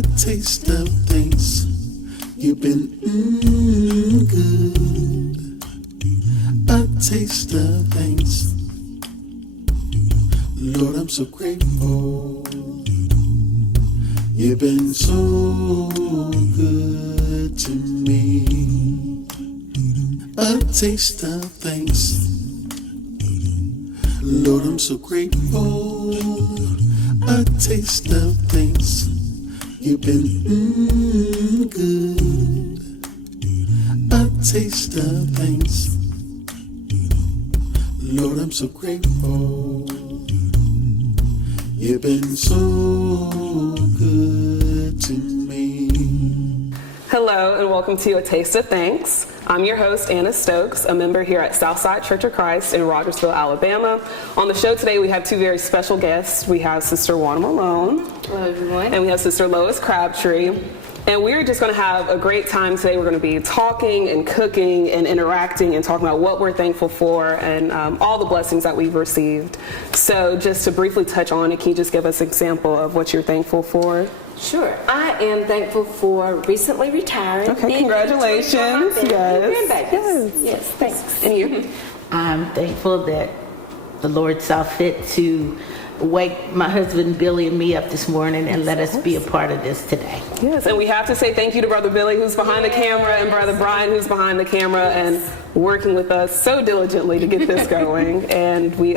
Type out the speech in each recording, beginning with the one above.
A taste of thanks. You've been good. A taste of thanks. Lord, I'm so grateful. You've been so good to me. A taste of thanks. Lord, I'm so grateful. A taste of thanks. You've been good. A taste of thanks. Lord, I'm so grateful. You've been so good to me. Hello and welcome to A Taste of Thanks. I'm your host, Anna Stokes, a member here at Southside Church of Christ in Rogersville, Alabama. On the show today, we have two very special guests. We have Sister Juana Malone. Hello, everyone. And we have Sister Lois Crabtree. And we're just going to have a great time today. We're going to be talking and cooking and interacting and talking about what we're thankful for and all the blessings that we've received. So just to briefly touch on it, can you just give us an example of what you're thankful for? Sure. I am thankful for recently retiring. Okay, congratulations. Yes, thanks. And you? I'm thankful that the Lord saw fit to wake my husband Billy and me up this morning and let us be a part of this today. Yes, and we have to say thank you to Brother Billy, who's behind the camera, and Brother Brian, who's behind the camera and working with us so diligently to get this going. And we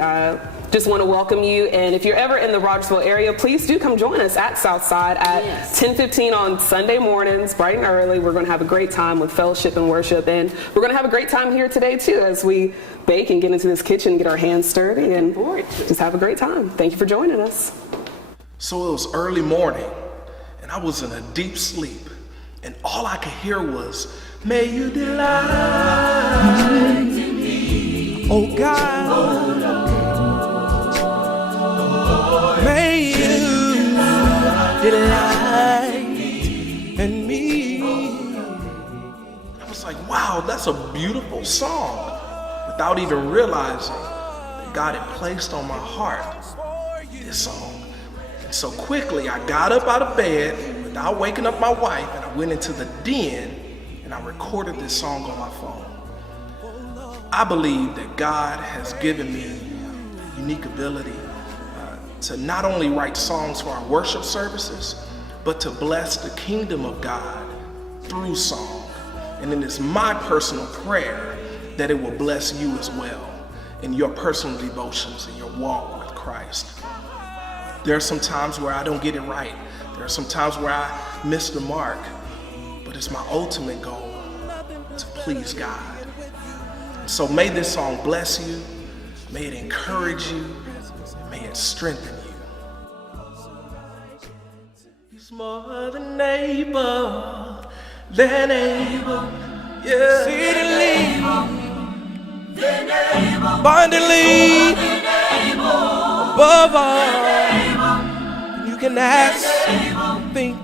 just want to welcome you. And if you're ever in the Rogersville area, please do come join us at Southside at 10:15 on Sunday mornings, bright and early. We're going to have a great time with fellowship and worship. And we're going to have a great time here today, too, as we bake and get into this kitchen, get our hands sturdy, and just have a great time. Thank you for joining us. So it was early morning, and I was in a deep sleep, and all I could hear was, "May you delight in me, oh God. May you delight in me." I was like, wow, that's a beautiful song, without even realizing that God had placed on my heart this song. And so quickly I got up out of bed without waking up my wife, and I went into the den and I recorded this song on my phone. I believe that God has given me a unique ability to not only write songs for our worship services, but to bless the kingdom of God through song. And it is my personal prayer that it will bless you as well in your personal devotions and your walk with Christ. There are some times where I don't get it right. There are some times where I miss the mark, but it's my ultimate goal to please God. And so may this song bless you, may it encourage you, may it strengthen you. He's more than able, than able, yeah. Exceedingly, than able, abundantly, above all, you can ask, think.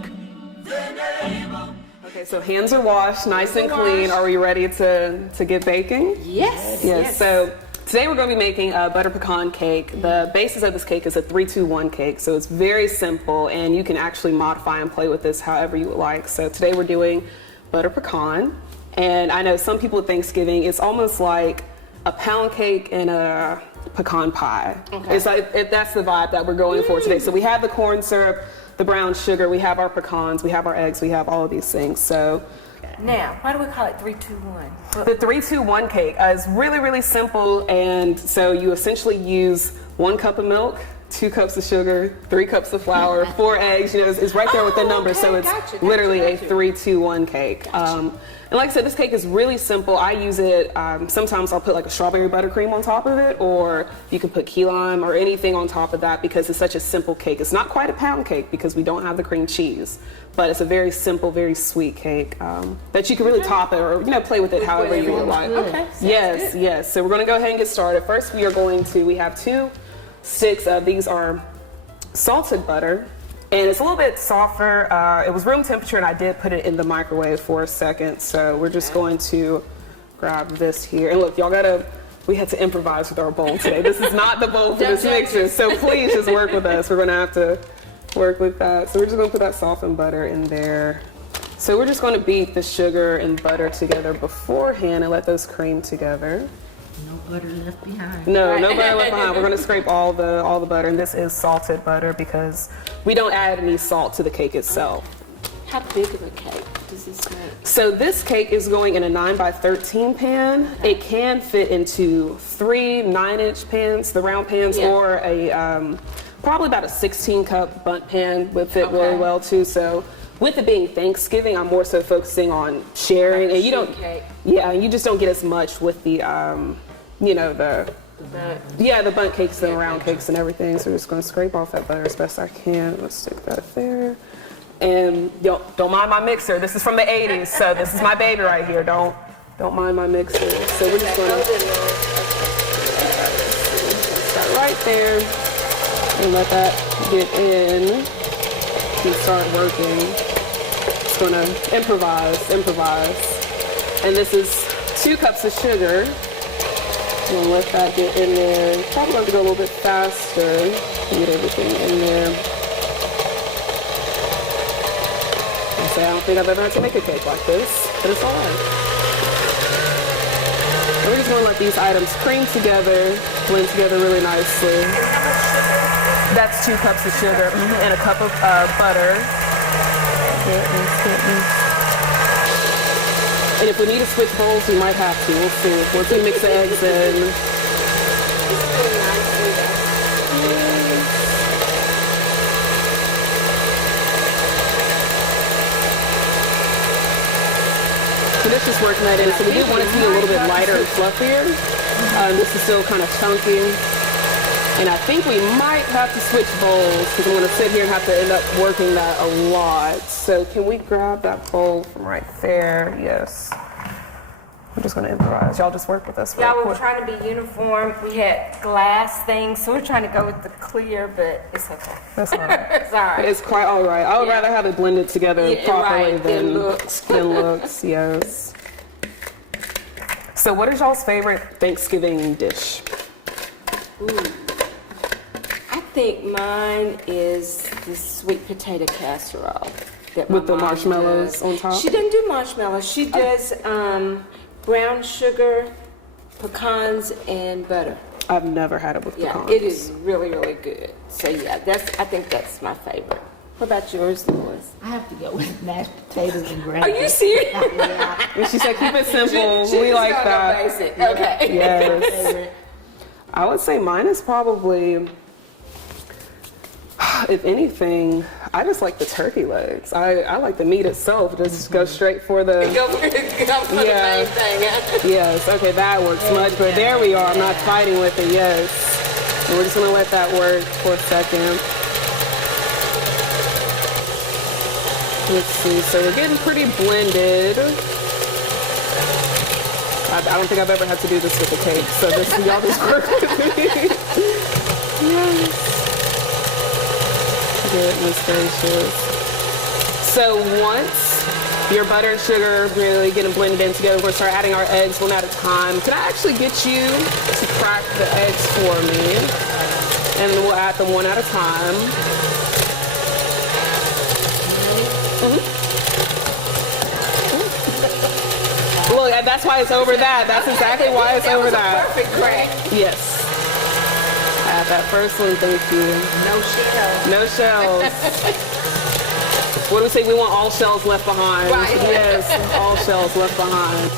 Okay, so hands are washed, nice and clean. Are we ready to get baking? Yes. So today we're going to be making a butter pecan cake. The basis of this cake is a 3-2-1 cake, so it's very simple, and you can actually modify and play with this however you would like. So today we're doing butter pecan, and I know some people at Thanksgiving, it's almost like a pound cake and a pecan pie. Okay. It's like that's the vibe that we're going for today. So we have the corn syrup, the brown sugar, we have our pecans, we have our eggs, we have all of these things. So now, why do we call it 3-2-1? the 3-2-1 cake is really, really simple. And so you essentially use 1 cup of milk, 2 cups of sugar, 3 cups of flour, 4 eggs. You know, it's right there with the number. So it's literally a 3-2-1 cake. And like I said, this cake is really simple. I use it, sometimes I'll put like a strawberry buttercream on top of it, or you can put key lime or anything on top of that because it's such a simple cake. It's not quite a pound cake because we don't have the cream cheese, but it's a very simple, very sweet cake that you can really top it or, you know, play with it however you would like. Okay. Yes. So we're gonna go ahead and get started. First, we have 2 sticks of, these are salted butter. And it's a little bit softer. It was room temperature, and I did put it in the microwave for a second. So we're just going to grab this here. And look, we had to improvise with our bowl today. This is not the bowl for this mixture. So please just work with us. We're going to have to work with that. So we're just gonna put that softened butter in there. So we're just gonna beat the sugar and butter together beforehand and let those cream together. No butter left behind. No butter left behind. We're gonna scrape all the butter, and this is salted butter because we don't add any salt to the cake itself. How big of a cake does this make? So this cake is going in a 9x13 pan. It can fit into 3 9-inch pans, the round pans, or a probably about a 16-cup bundt pan would fit really well too. So with it being Thanksgiving, I'm more so focusing on sharing, and you don't, you just don't get as much with the, the bundt cakes and round cakes and everything. So we're just gonna scrape off that butter as best I can. Let's stick that there. And don't mind my mixer. This is from the 80s, so this is my baby right here. Don't mind my mixer. So we're just gonna start right there and let that get in and start working. Just gonna improvise. And this is 2 cups of sugar. I'm gonna let that get in there. Probably have to go a little bit faster to get everything in there. I don't think I've ever had to make a cake like this, but it's all right. And we're just gonna let these items cream together, blend together really nicely. That's 2 cups of sugar and a cup of butter. And if we need to switch bowls, we might have to. We'll see. Once we mix the eggs in. So this is working that in. So we do want it to be a little bit lighter and fluffier. This is still kind of chunky. And I think we might have to switch bowls because I'm going to sit here and have to end up working that a lot. So can we grab that bowl from right there? Yes. I'm just going to improvise. Y'all just work with us. Yeah, we were trying to be uniform. We had glass things, so we're trying to go with the clear, but it's okay. That's all right. It's all right. It's quite all right. I would rather have it blended together properly than looks. Yes. So what is y'all's favorite Thanksgiving dish? Ooh. I think mine is the sweet potato casserole. With the marshmallows on top? She doesn't do marshmallows. She does brown sugar, pecans, and butter. I've never had it with pecans. It is really, really good. So yeah, I think that's my favorite. What about yours, Lois? I have to go with mashed potatoes and gravy. Are you serious? Yeah. And she said, keep it simple. She we like that. Basic. Okay. Yes. I would say mine is probably, if anything, I just like the turkey legs. I like the meat itself. Just go straight for the... Go for the main thing. Yes, okay, that works much better. There we are. I'm not fighting with it, yes. And we're just going to let that work for a second. Let's see, so we're getting pretty blended. I don't think I've ever had to do this with a cake, so y'all just work with me. Yes. Goodness gracious. So once your butter and sugar really getting blended in together, we're going to start adding our eggs one at a time. Can I actually get you to crack the eggs for me? And then we'll add them one at a time. Well, that's why it's over that. That's exactly why it's over that. Perfect crack. Yes. Add that first one, thank you. No shells. No shells. What do we say? We want all shells left behind. Right. Yes, all shells left behind.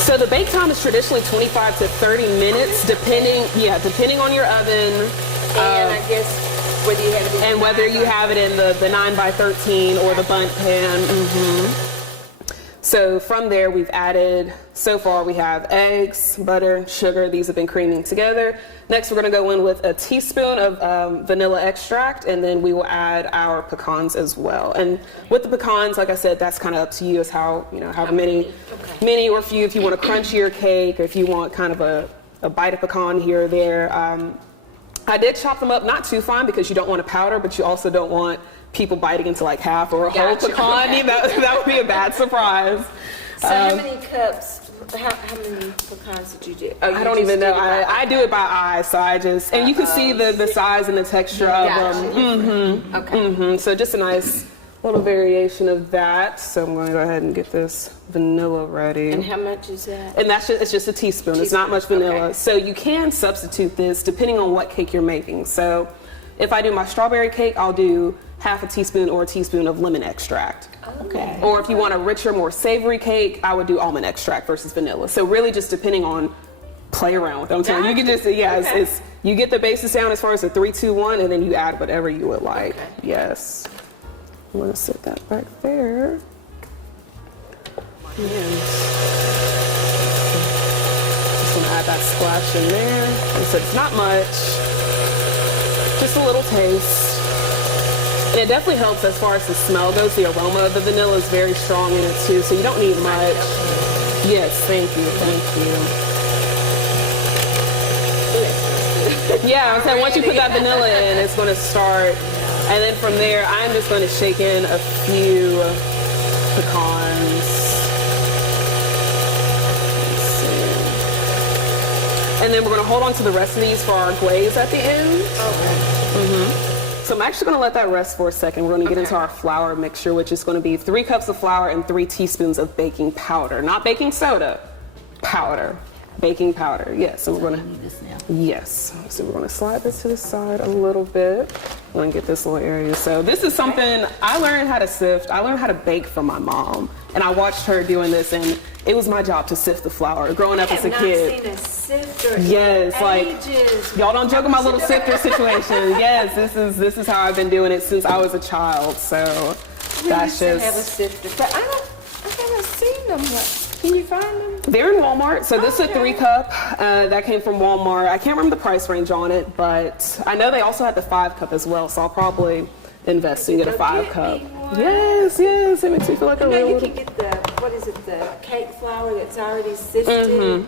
So the bake time is traditionally 25 to 30 minutes, depending on your oven. And I guess whether you have it in and whether you have it in the 9x13 or the bundt pan. So from there, we've added So far we have eggs, butter, sugar. These have been creaming together. Next, we're going to go in with a teaspoon of vanilla extract, and then we will add our pecans as well. And with the pecans, like I said, that's kind of up to you as how many or few, if you want a crunchier cake, or if you want kind of a bite of pecan here or there. I did chop them up, not too fine, because you don't want a powder, but you also don't want people biting into like half or a whole pecan. That would be a bad surprise. So how many cups? How many pecans did you do? Oh, I don't even know. I do it by eye, so I just, and you can see the size and the texture of them. Okay. So just a nice little variation of that. So I'm going to go ahead and get this vanilla ready. And how much is that? And it's just a teaspoon. It's not much vanilla. Okay. So you can substitute this depending on what cake you're making. So if I do my strawberry cake, I'll do half a teaspoon or a teaspoon of lemon extract. Okay. Or if you want a richer, more savory cake, I would do almond extract versus vanilla. So really just depending on, play around with them. So you can just, it's you get the basis down as far as the 3, 2, 1, and then you add whatever you would like. Okay. Yes. I'm gonna set that back there. Yes. Just gonna add that splash in there. Like I said, it's not much, just a little taste. And it definitely helps as far as the smell goes. The aroma of the vanilla is very strong in it too, so you don't need much. Yes, thank you. Yeah, I'm saying once you put that vanilla in, it's going to start. And then from there, I'm just going to shake in a few pecans. Let's see. And then we're going to hold on to the rest of these for our glaze at the end. Okay. So I'm actually going to let that rest for a second. We're going to get into our flour mixture, which is going to be 3 cups of flour and 3 teaspoons of baking powder. Not baking soda, powder. Baking powder, yes. So we're going to, yes. So we're going to slide this to the side a little bit. I'm going to get this little area. So this is something I learned how to sift. I learned how to bake from my mom. And I watched her doing this, and it was my job to sift the flour growing up as a kid. I have not seen a sifter yes, in like ages. Y'all don't joke with my little sifter situation. Yes, this is how I've been doing it since I was a child. So that's used to just have a sifter, but I haven't seen them. Can you find them? They're in Walmart. So this is a 3 cup that came from Walmart. I can't remember the price range on it, but I know they also had the 5 cup as well. So I'll probably invest and get a 5 cup. Yes, it makes me feel like a real. You can get the cake flour that's already sifted.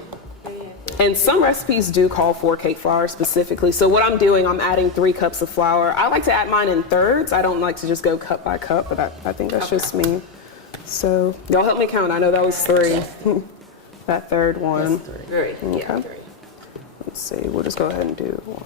And some recipes do call for cake flour specifically. So what I'm doing, I'm adding 3 cups of flour. I like to add mine in thirds. I don't like to just go cup by cup, but I think that's just me. So y'all help me count. I know that was 3. That third one. 3. Okay. Yeah, 3. Let's see. We'll just go ahead and do 1.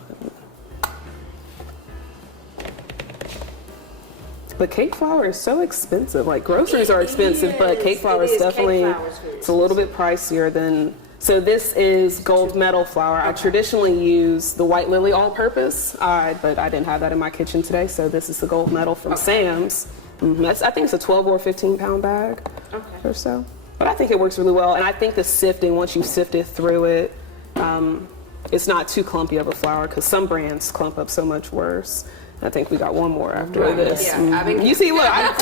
But cake flour is so expensive. Like groceries are expensive, but cake flour is definitely, it's a little bit pricier than. So this is gold medal flour. I traditionally use the white lily all-purpose, but I didn't have that in my kitchen today. So this is the gold medal from Sam's. I think it's a 12 or 15 pound bag or so. But I think it works really well. And I think the sifting, once you sift it through it, it's not too clumpy of a flour, because some brands clump up so much worse. I think we got one more after this. Yeah, You see, look. Okay,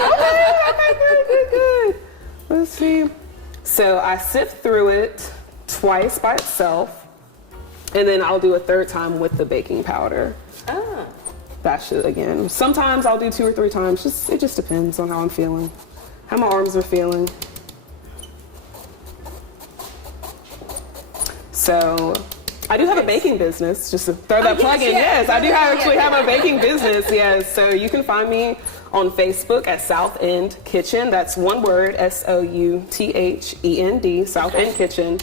good. Let's see. So I sift through it twice by itself, and then I'll do a 3rd time with the baking powder. That should, again, sometimes I'll do 2 or 3 times. It just depends on how I'm feeling, how my arms are feeling. So I do have a baking business, just to throw that plug in. Yes, I do actually have a baking business, yes. So you can find me on Facebook at South End Kitchen. That's one word, SOUTHEND, South End Kitchen.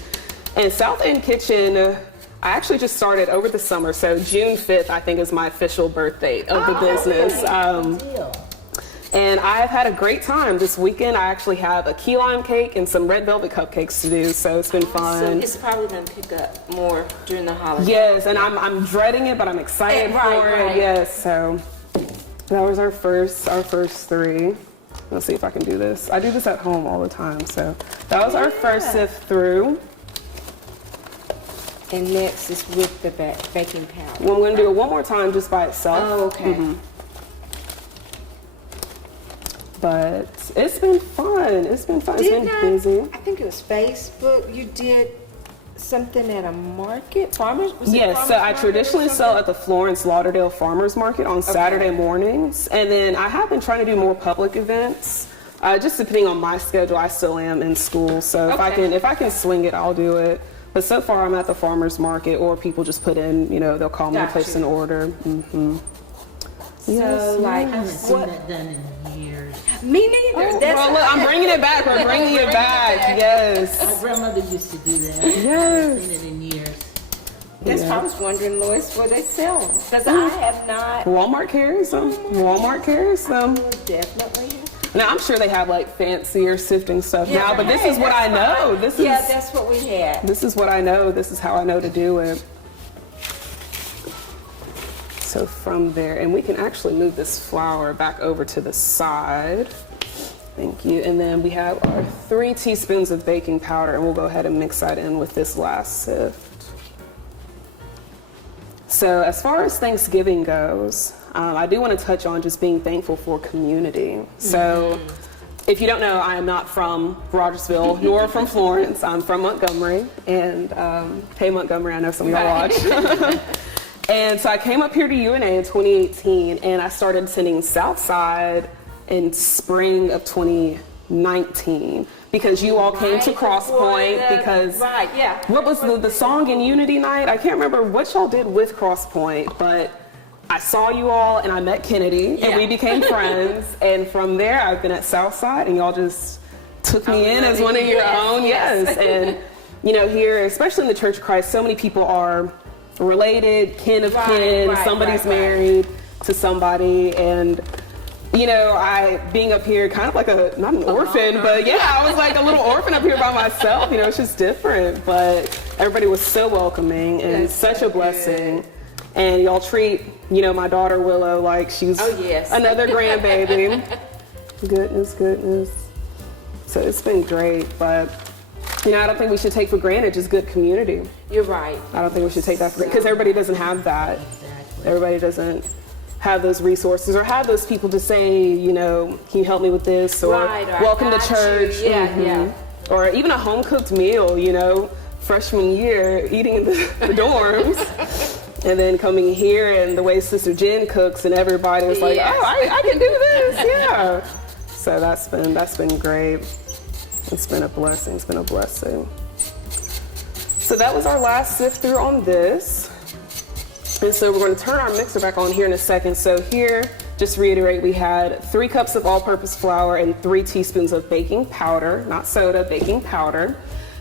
And South End Kitchen, I actually just started over the summer. So June 5th, I think, is my official birth date of the business. And I've had a great time this weekend. I actually have a key lime cake and some red velvet cupcakes to do, so it's been fun. So it's probably going to pick up more during the holidays. Yes, and I'm dreading it, but I'm excited for it. Yes, so that was our first 3. Let's see if I can do this. I do this at home all the time, so that was our first sift through. And next is with the baking powder. Well, I'm going to do it one more time just by itself. Oh, okay. But it's been fun. It's been fun. It's been busy. I think it was Facebook. You did something at a market, farmers. Was it Yes, farmers so I market traditionally or sell something? at the Florence Lauderdale Farmers Market on Saturday mornings, and then I have been trying to do more public events. Just depending on my schedule, I still am in school, so if I can swing it, I'll do it. But so far, I'm at the farmers market, or people just put in, they'll call me and place an order. Mm-hmm. So, like, I haven't seen what? that done in years. Me neither. Well, look, I'm bringing it back. We're bringing it back. Yes. My grandmother used to do that. I Yes. haven't seen it in years. That's why I was wondering, Lois, where they sell them. Because I have not. Walmart carries them. Walmart carries them. Definitely. Now, I'm sure they have like fancier sifting stuff now, but this is what I know. That's what we had. This is what I know. This is how I know to do it. So from there, and we can actually move this flour back over to the side. Thank you. And then we have our 3 teaspoons of baking powder, and we'll go ahead and mix that in with this last sift. So as far as Thanksgiving goes, I do want to touch on just being thankful for community. So if you don't know, I am not from Rogersville nor from Florence. I'm from Montgomery. And hey, Montgomery, I know some of y'all watch. And so I came up here to UNA in 2018, and I started attending Southside in spring of 2019 because you all came to Cross Point because what was the song in Unity Night? I can't remember what y'all did with Cross Point, but I saw you all and I met Kennedy and we became friends. And from there, I've been at Southside, and y'all just took me in as one of your own. Yes. And here, especially in the Church of Christ, so many people are related, kin of kin, somebody's married to somebody, and I being up here kind of like not an orphan, but I was like a little orphan up here by myself. It's just different, but everybody was so welcoming and such a blessing. And y'all treat my daughter Willow like she's another grandbaby. Goodness. So it's been great, but I don't think we should take for granted just good community. You're right. I don't think we should take that for granted because everybody doesn't have that. Exactly. Everybody doesn't have those resources or have those people to say, can you help me with this, or welcome to church. Or even a home cooked meal, freshman year eating in the dorms. And then coming here and the way Sister Jen cooks and everybody was like, oh, I can do this. So that's been great. It's been a blessing. So that was our last sift through on this. And so we're going to turn our mixer back on here in a second. So here, just to reiterate, we had 3 cups of all-purpose flour and 3 teaspoons of baking powder, not soda, baking powder.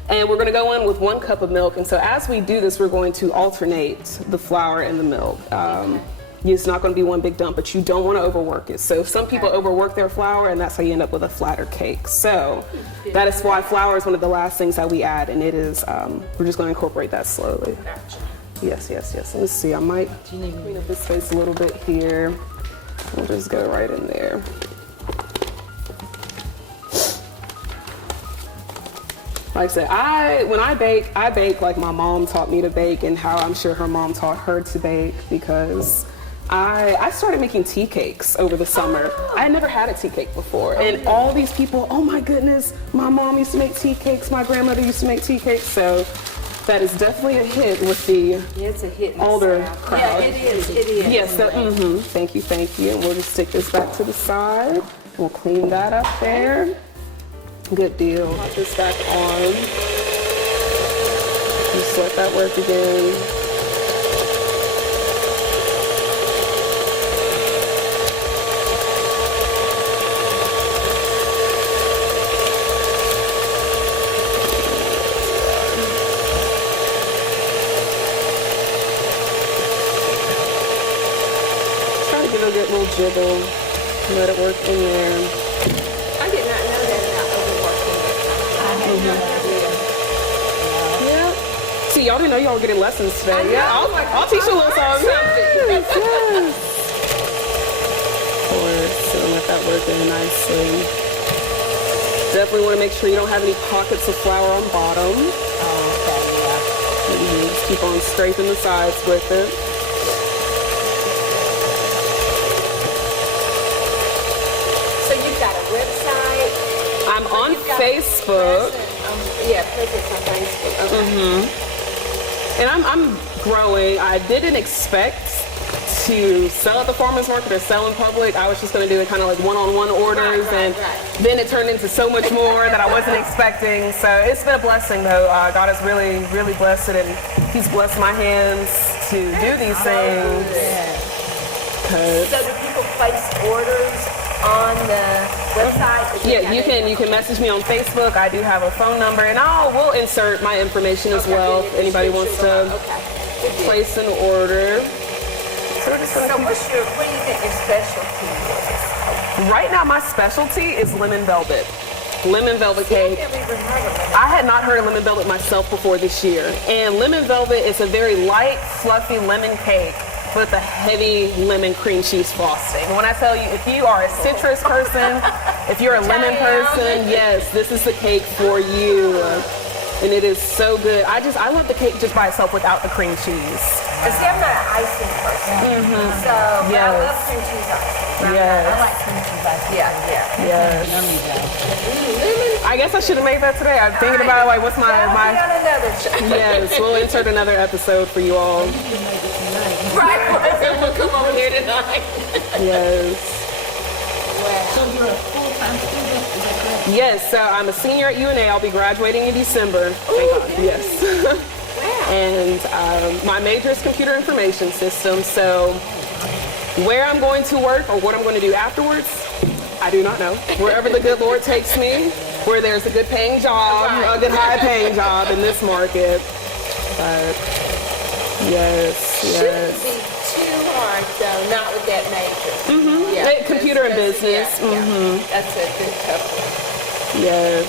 And we're going to go in with 1 cup of milk. And so as we do this, we're going to alternate the flour and the milk. It's not going to be one big dump, but you don't want to overwork it. So some people overwork their flour, and that's how you end up with a flatter cake. So that is why flour is one of the last things that we add, and it is, we're just going to incorporate that slowly. Yes. Let's see, I might clean up this space a little bit here. We'll just go right in there. Like I said, when I bake like my mom taught me to bake, and how I'm sure her mom taught her to bake, because I started making tea cakes over the summer. I had never had a tea cake before. And all these people, oh my goodness, my mom used to make tea cakes, my grandmother used to make tea cakes. So that is definitely a hit with the older crowd. Yeah, it is. Yes, thank you. And we'll just stick this back to the side. We'll clean that up there. Good deal. Put this back on. Just let that work again. Try to give it a good little jiggle. Let it work in there. I did not know that about overworking. Yeah. See, y'all didn't know y'all were getting lessons today. I'll teach you a little something. Yes. Of course, and let that work in nicely. Definitely want to make sure you don't have any pockets of flour on bottom. Just keep on scraping the sides with it. So you've got a Facebook. Presents on Facebook. Okay. And I'm growing. I didn't expect to sell at the farmer's market or sell in public. I was just going to do it kind of like one-on-one orders, and then it turned into so much more that I wasn't expecting. So it's been a blessing, though. God has really, really blessed it, and He's blessed my hands to do these things. So do people place orders on the website? Yeah, you can message me on Facebook. I do have a phone number, and we'll insert my information as well if anybody wants to place an order. So what do you think your specialty is? Right now, my specialty is lemon velvet. Lemon velvet cake. I've never even heard of it. I had not heard of lemon velvet myself before this year. And lemon velvet is a very light, fluffy lemon cake with a heavy lemon cream cheese frosting. When I tell you, if you are a citrus person, if you're a lemon person, yes, this is the cake for you. And it is so good. I love the cake just by itself without the cream cheese. See, I'm not an icing person. So, but I love cream cheese icing. Yes. I like cream cheese icing. Yes. Yummy though. Lemon. I guess I should have made that today. I'm thinking about like what's my On another show. Yes, we'll insert another episode for you all. Right. We'll come over here tonight. Yes. So you're a full-time student, is that correct? Yes, so I'm a senior at UNA. I'll be graduating in December. Thank God. Yes. And my major is computer information systems. So where I'm going to work or what I'm going to do afterwards, I do not know. Wherever the good Lord takes me, where there's a good paying job, a good high paying job in this market. But yes. Shouldn't be too hard though, not with that major. Computer and business. That's a good tough one. Yes.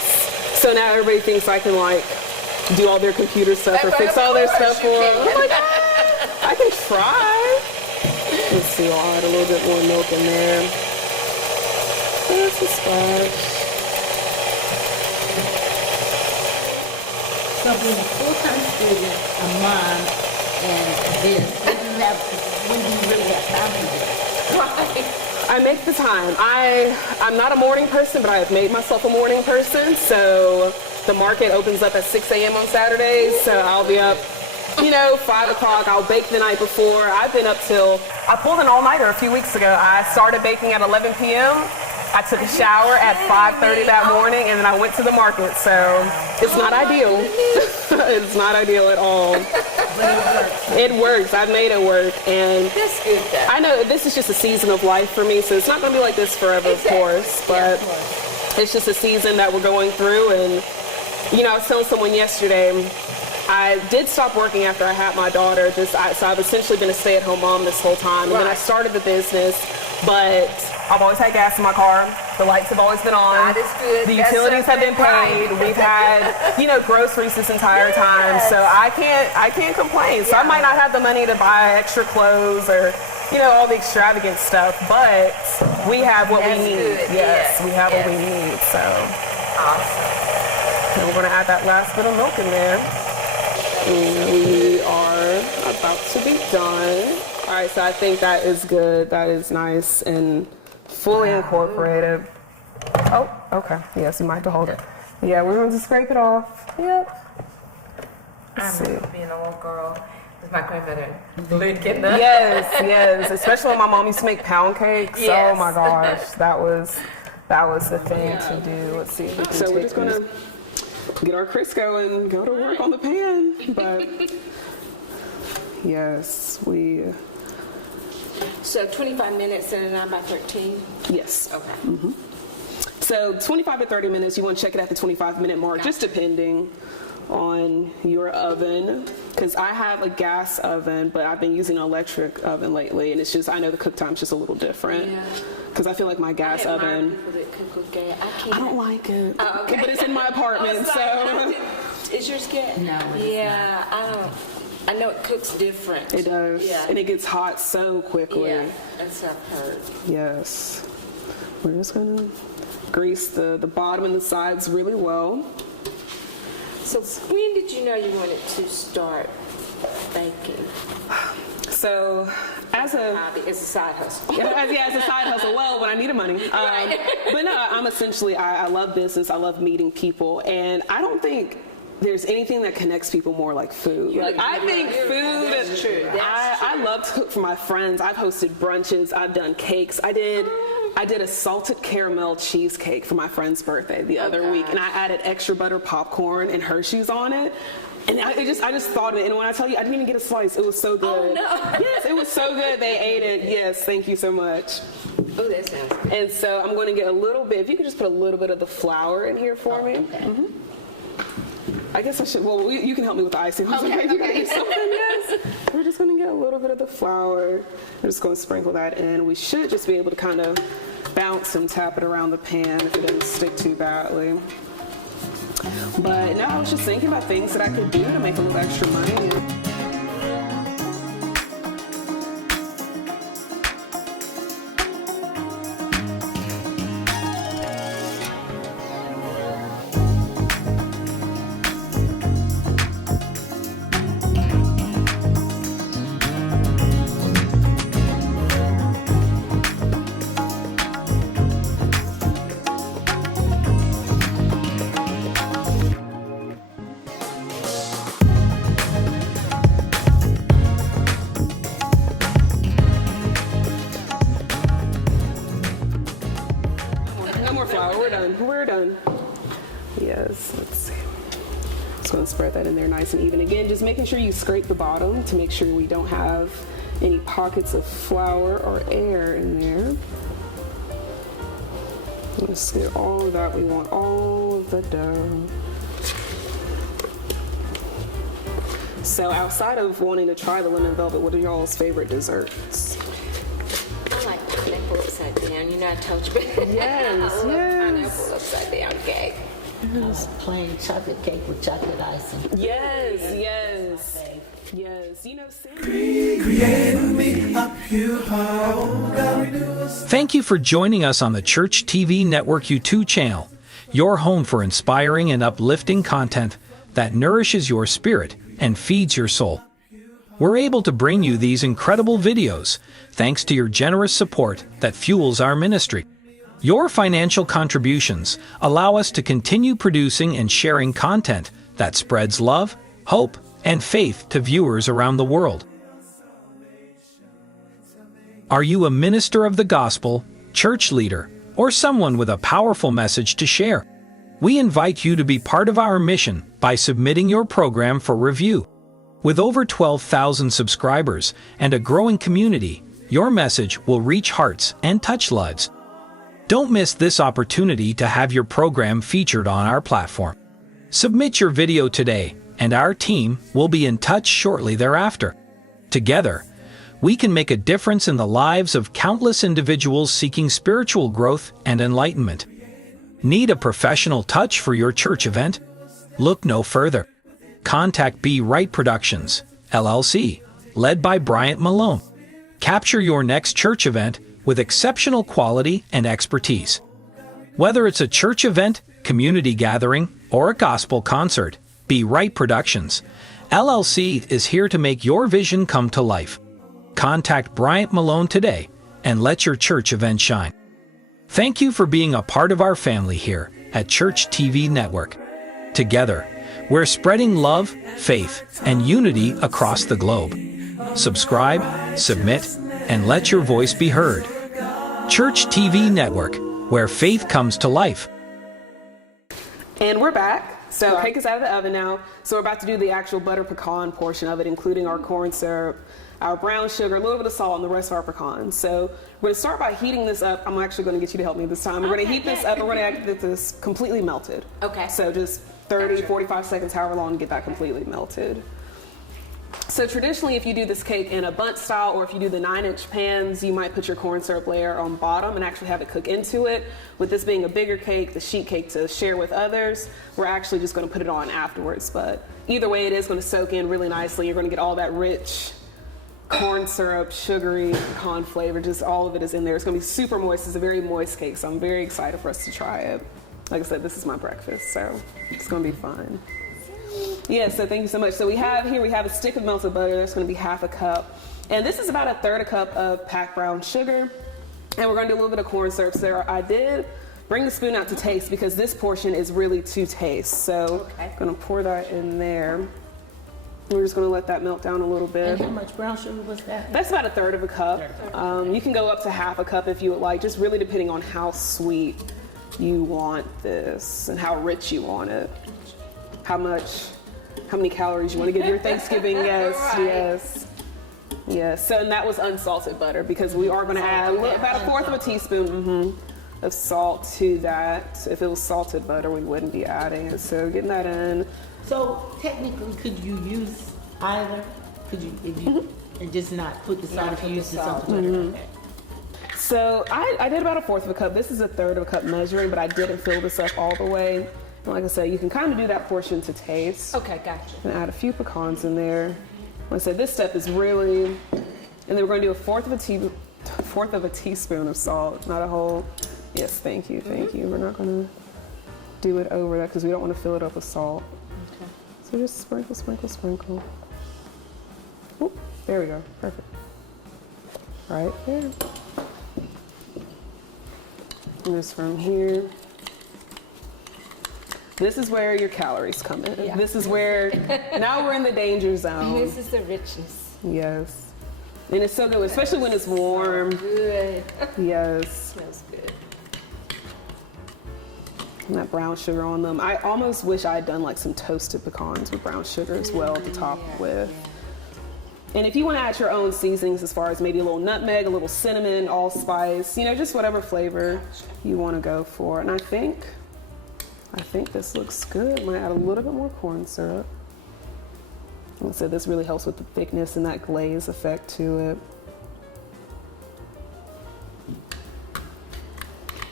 So now everybody thinks I can like do all their computer stuff or fix all their stuff for them. I'm like, I can try. Let's see, I'll add a little bit more milk in there. That's a splash. So being a full-time student, a mom, and this, when do you really have time for this? I make the time. I'm not a morning person, but I have made myself a morning person. So the market opens up at 6 a.m. on Saturdays. So I'll be up, 5 o'clock. I'll bake the night before. I've been up I pulled an all-nighter a few weeks ago. I started baking at 11 p.m. I took a shower at 5:30 that morning, and then I went to the market. So it's not ideal. It's not ideal at all. It works. I've made it work. And That's good though. I know this is just a season of life for me, so it's not going to be like this forever, of course. But it's just a season that we're going through. And, I was telling someone yesterday, I did stop working after I had my daughter. So I've essentially been a stay-at-home mom this whole time. And then I started the business, but I've always had gas in my car. The lights have always been on. That is good. The utilities have been paid. We've had, groceries this entire time. So I can't complain. So I might not have the money to buy extra clothes or, all the extravagant stuff, but we have what we need. Good. Yes, we have what we need. So Awesome. and we're gonna add that last bit of milk in there. And we are about to be done. All right, so I think that is good. That is nice and fully incorporated. Oh, okay. Yes, you might have to hold it. Yeah, we're going to scrape it off. Yep. I remember being a little girl with my grandmother licking the. Yes. Especially when my mom used to make pound cakes. Yes. Oh my gosh, that was the thing to do. Let's see if we can. So we're just gonna get our Crisco and go to work on the pan. But yes, we. So 25 minutes and a 9 by 13? Yes. Okay. Mm-hmm. So 25 to 30 minutes, you want to check it at the 25-minute mark, just depending on your oven. Because I have a gas oven, but I've been using an electric oven lately, and it's just, I know the cook time's just a little different. Because I feel like my gas oven, That cook with gas. I don't like it. Oh, okay. But it's in my apartment, so. Is yours gas? No, it's Yeah, I don't. I know it cooks different. It does. Yeah. And it gets hot so quickly. Yeah, that's what I've heard. Yes. We're just going to grease the bottom and the sides really well. So when did you know you wanted to start baking? So, as a hobby, it's a side hustle. yeah, it's a side hustle. Well, when I needed money. But no, I'm essentially, I love business. I love meeting people. And I don't think there's anything that connects people more like food. Like, I think food is true. I love to cook for my friends. I've hosted brunches. I've done cakes. I did a salted caramel cheesecake for my friend's birthday the other week, and I added extra butter popcorn and Hershey's on it. And I just thought of it, and when I tell you, I didn't even get a slice. It was so good. Oh, no. Yes, it was so good. They ate it. Yes, thank you so much. Oh, that sounds good. And so I'm going to get a little bit, if you could just put a little bit of the flour in here for me. Okay. Mm-hmm. I guess I should, well, you can help me with the icing. Okay. You can do something, yes. We're just going to get a little bit of the flour. We're just going to sprinkle that in. We should just be able to kind of bounce and tap it around the pan if it doesn't stick too badly. But now I was just thinking about things that I could do to make a little extra money. We're done. Yes, let's see. Just going to spread that in there nice and even. Again, just making sure you scrape the bottom to make sure we don't have any pockets of flour or air in there. Let's get all of that. We want all of the dough. So outside of wanting to try the lemon velvet, what are y'all's favorite desserts? I like pineapple upside down. You know I told you about that. Yes, I love yes. pineapple upside down cake. Plain chocolate cake with chocolate icing. Yes, yes. Yes, you know, Thank you for joining us on the Church TV Network YouTube channel, your home for inspiring and uplifting content that nourishes your spirit and feeds your soul. We're able to bring you these incredible videos thanks to your generous support that fuels our ministry. Your financial contributions allow us to continue producing and sharing content that spreads love, hope, and faith to viewers around the world. Are you a minister of the gospel, church leader, or someone with a powerful message to share? We invite you to be part of our mission by submitting your program for review. With over 12,000 subscribers and a growing community, your message will reach hearts and touch lives. Don't miss this opportunity to have your program featured on our platform. Submit your video today, and our team will be in touch shortly thereafter. Together, we can make a difference in the lives of countless individuals seeking spiritual growth and enlightenment. Need a professional touch for your church event? Look no further. Contact Be Right Productions, LLC, led by Bryant Malone. Capture your next church event with exceptional quality and expertise. Whether it's a church event, community gathering, or a gospel concert, Be Right Productions, LLC is here to make your vision come to life. Contact Bryant Malone today and let your church event shine. Thank you for being a part of our family here at Church TV Network. Together, we're spreading love, faith, and unity across the globe. Subscribe, submit, and let your voice be heard. Church TV Network, where faith comes to life. And we're back. So cake is out of the oven now. So we're about to do the actual butter pecan portion of it, including our corn syrup, our brown sugar, a little bit of salt, and the rest of our pecans. So we're going to start by heating this up. I'm actually going to get you to help me this time. We're going to heat this up and we're going to get this completely melted. Okay. So just 30, 45 seconds, however long to get that completely melted. So traditionally, if you do this cake in a bundt style, or if you do the 9-inch pans, you might put your corn syrup layer on bottom and actually have it cook into it. With this being a bigger cake, the sheet cake to share with others, we're actually just going to put it on afterwards. But either way, it is going to soak in really nicely. You're going to get all that rich corn syrup, sugary pecan flavor, just all of it is in there. It's going to be super moist. It's a very moist cake, so I'm very excited for us to try it. Like I said, this is my breakfast, so it's going to be fun. Yeah, so thank you so much. So we have a stick of melted butter. That's going to be half a cup. And this is about 1/3 cup of packed brown sugar. And we're going to do a little bit of corn syrup. So I did bring the spoon out to taste because this portion is really to taste. So I'm going to pour that in there. We're just going to let that melt down a little bit. And how much brown sugar was that? That's about 1/3 of a cup. You can go up to half a cup if you would like, just really depending on how sweet you want this and how rich you want it. How many calories you want to give your Thanksgiving? Yes, yes. So, and that was unsalted butter because we are going to add about 1/4 of a teaspoon of salt to that. If it was salted butter, we wouldn't be adding it. So getting that in. So technically, could you use either? Could you, if you, and just not put the salt if you use the salted butter? Okay. So I did about 1/4 of a cup. This is 1/3 of a cup measuring, but I didn't fill this up all the way. And like I said, you can kind of do that portion to taste. Okay, gotcha. And add a few pecans in there. Like I said, this step is really, and then we're going to do 1/4 of a teaspoon of salt, not a whole. Yes, thank you. We're not going to do it over that because we don't want to fill it up with salt. Okay. So just sprinkle, sprinkle, sprinkle. Oop, there we go. Perfect. Right there. And just from here. This is where your calories come in. Yeah. This is where, now we're in the danger zone. This is the richness. Yes. And it's so good, especially when it's warm. Good. Yes. Smells good. And that brown sugar on them. I almost wish I had done like some toasted pecans with brown sugar as well to top with. And if you want to add your own seasonings as far as maybe a little nutmeg, a little cinnamon, allspice, just whatever flavor you want to go for. And I think this looks good. Might add a little bit more corn syrup. Like I said, this really helps with the thickness and that glaze effect to it.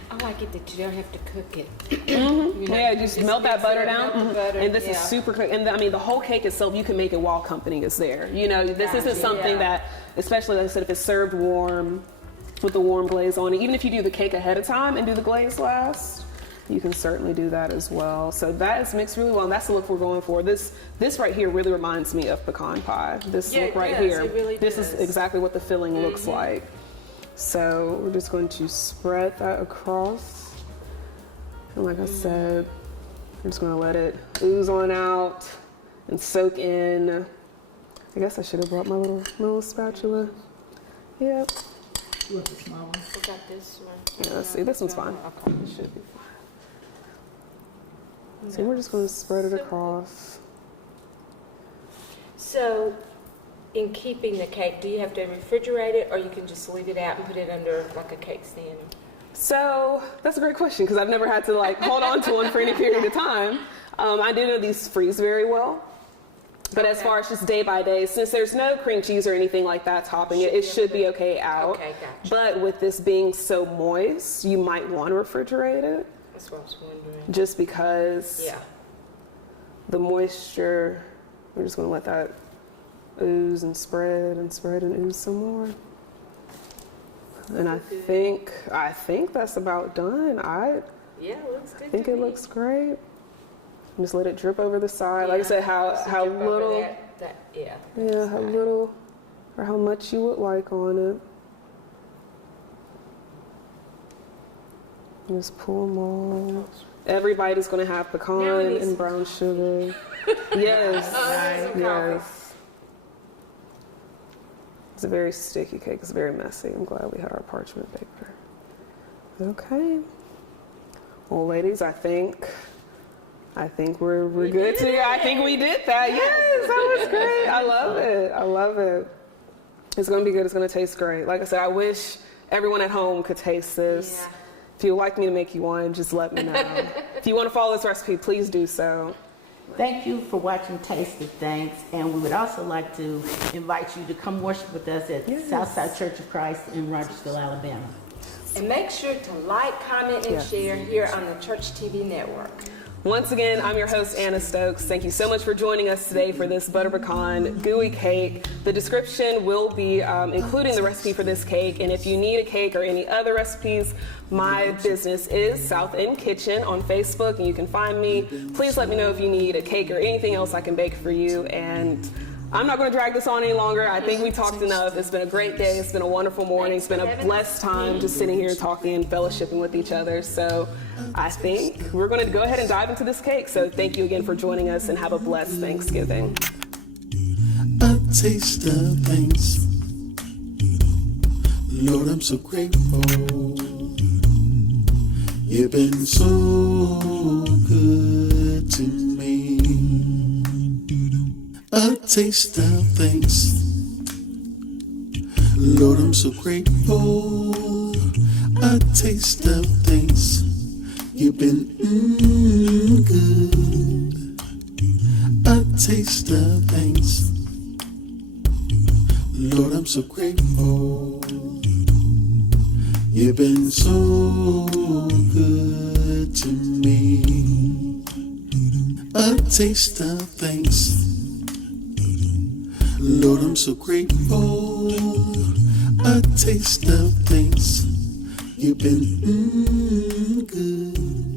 I like it that you don't have to cook it. Yeah, just melt that butter down. Melt the butter, And this is super quick. And the whole cake itself, you can make it while company is there. This isn't something that, especially like I said, if it's served warm with the warm glaze on it, even if you do the cake ahead of time and do the glaze last, you can certainly do that as well. So that is mixed really well, and that's the look we're going for. This right here really reminds me of pecan pie. This look right here. It really this does. is exactly what the filling looks like. So we're just going to spread that across. And like I said, I'm just going to let it ooze on out and soak in. I guess I should have brought my little spatula. Yep. You want the small one? We got this one. Yeah, let's see. This one's fine. Okay. It should be fine. So we're just going to spread it across. So, in keeping the cake, do you have to refrigerate it, or you can just leave it out and put it under like a cake stand? So that's a great question because I've never had to hold on to one for any period of time. I do know these freeze very well. But as far as just day by day, since there's no cream cheese or anything like that topping it, it should be okay out. Okay, gotcha. But with this being so moist, you might want to refrigerate it. That's what I was wondering. Just because the moisture, we're just going to let that ooze and spread and ooze some more. And I think that's about done. Yeah, it looks good. I think it looks great. Just let it drip over the side. Like I said, how little, how little or how much you would like on it. Just pull them all. Every bite is going to have pecan and brown sugar. Yes, yes. It's a very sticky cake. It's very messy. I'm glad we had our parchment paper. Okay. Well, ladies, I think we're good to go. I think we did that. Yes, that was great. I love it. I love it. It's going to be good. It's going to taste great. Like I said, I wish everyone at home could taste this. Yeah. If you'd like me to make you one, just let me know. If you want to follow this recipe, please do so. Thank you for watching Taste of Thanks, and we would also like to invite you to come worship with us at Southside Church of Christ in Rogersville, Alabama. And make sure to like, comment, and share here on the Church TV Network. Once again, I'm your host, Anna Stokes. Thank you so much for joining us today for this butter pecan gooey cake. The description will be including the recipe for this cake, and if you need a cake or any other recipes, my business is South End Kitchen on Facebook, and you can find me. Please let me know if you need a cake or anything else I can bake for you, and I'm not going to drag this on any longer. I think we talked enough. It's been a great day. It's been a wonderful morning. It's been a blessed time just sitting here talking and fellowshipping with each other. So I think we're going to go ahead and dive into this cake. So thank you again for joining us, and have a blessed Thanksgiving. A taste of thanks. Lord, I'm so grateful. You've been so good to me. A taste of thanks. Lord, I'm so grateful. A taste of thanks. You've been good. A taste of thanks. Lord, I'm so grateful. You've been so good to me. A taste of thanks. Lord, I'm so grateful. A taste of thanks. You've been good.